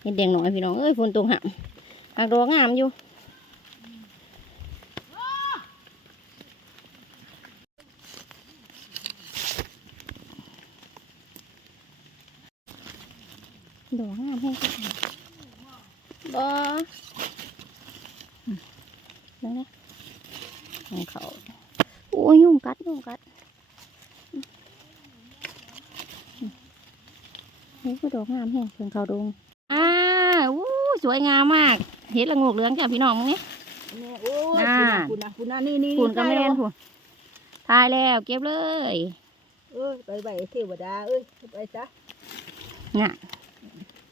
เห็ดแดงหน่อยพี่น้องเอ้ยฝนตกหามหักดอกงามอยู่ดอกงามแห้งก็ได้บ่อืมนั่นแหละของเขาโอ้ยยุงกัดยุ่งกัด นี่คือดอกงามแห้งเพิ่งเขาดงอ่าวู้สวยงามมาก เห็ดละโงกเหลืองจ้ะพี่น้องมึงนี่แม่โอ้ยน่าคุณนะคุณนะนี่นี่คุณก็ไม่ได้เล่นแล้วคุณทายแล้วเก็บเลยเอ้ยไปไปเทวดาเอ้ยไปซะน่ะ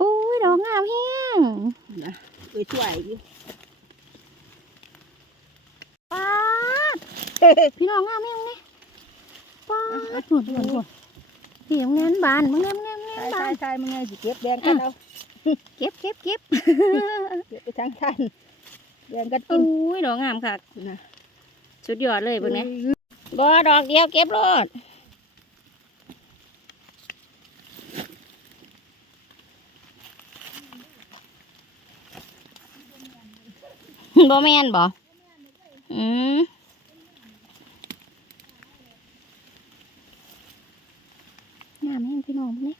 อุ้ยดอกงามแห้งนะไปช่วยอยู่ป้าดเฮ้ยพี่น้องงามแห้งนี่ป้าดหุ่นหุ่นหุ่นพี่มึงแน่นบานมึงแน่นมึงแน่ นมึงแน่นใช่บาใช่นใช่มึงไงสิเก็บแบ่งกันเอาเก็บเก็บเก็บเก็บไปทั้งท่านแบ่งกันกิอุ้นยดอกงามค่ะนะสุดยอดเลยเบิ่งนี่บ่ดอกเดียวเก็บรถบ่แม่นบ่อืมงามแม่นพี่น้องนี่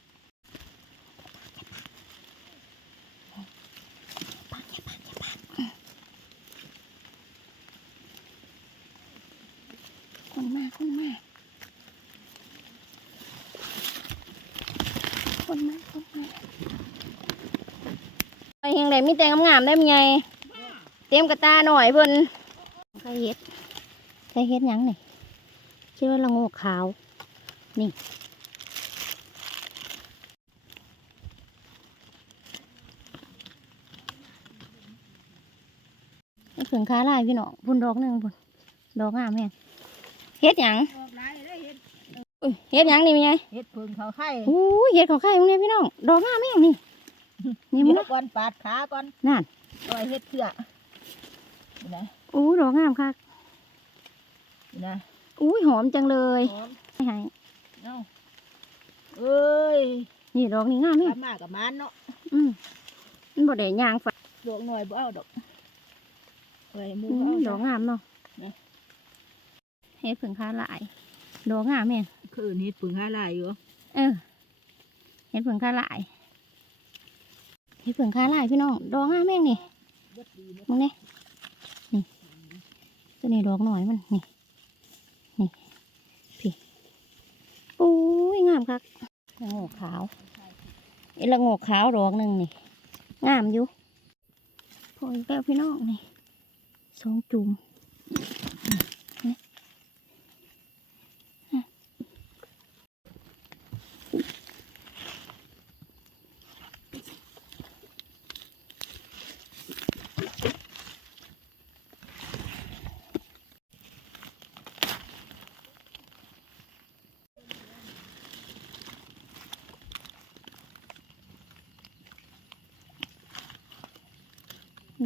คน มาคนมาคนมาคนมาไปยังไงมีแต่งามๆได้มั้ยไงเตรียมกระตาหน่อยเพิ่นใครเฮ็ดใครเฮ็ดยังนี่ชื่อว่าละงกขาว นี่นี่ผึ่งค้าลายพี่น้องพุ่นดอกหนึ่งพุ่นดอกงามแม่ง เฮ็ดหยังออกหลายได้เห็ดอุ้ยเฮ็ดหยังนี่มีไงเห็ดเพิ่งเขาไข่อู้ยเฮ็ดเขาไข่มึงเนี่ยพี่น้อง ดอกงามแม่งนี่ นี่มึงเดี๋ยนะวก่อนปาดขาก่อนนั่น เอาไว้เห็ดเพื่อนี่นะอู้ดอกงามคักนี่นะอุ้ยหอมจังเลยหอมให้ให้เอาเอ้ยนี่ดอกนี่งามนี่ทำมากับมันเนาะอืมมันบ่ได้ยางฝักดอกหน่อยบ่เอาดอกไว้หมูอืเขามเอาดอกงามเนาะนะ เฮ็ดผึ่งค้าลายดอกงามแม่งคือเห็ดเพิ่งหาหลายอยู่เออเฮ็ดผึ่งค้าลายเฮ็ดผึ่งค้าลายพี่น้องดอกงามแม่งนี่เบิดดีเนาะมึงเนี่ยนี่ตัวนี้ดอกหน่อยมันนี่นี่พี่อุ้ยงามคักละโงกขาวไอ้ละโงกขาวดอกหนึ่งนี่งามอยู่พออีกแล้วพี่น้องนี่สองจุ่ม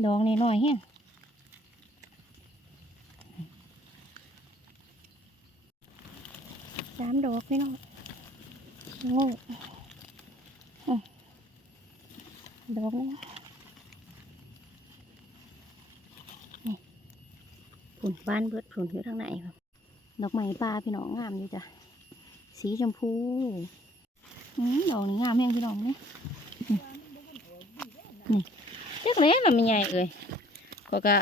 ดอกนี่หน่อยเฮียสามดอกพี่น้องโง่อืมดอกนี้นี่ผุนบ้านเบิดผุนอยู่ทางไหนครับดอกไม้ป่าพี่น้องงามอยู่จ้ะสีชมพูอืมดอกนี้งามแห้งพี่น้องเนี่นี่ นี่เจ๊กเล็กมันไม่ใหญ่เอ่ยก็กะ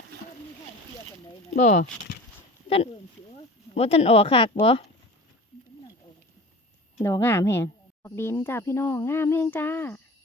บ่ท่านบ่ท่านออกคากบ่ดอกงามแหงดอกดินจ้าพี่น้องงามแหงจ้า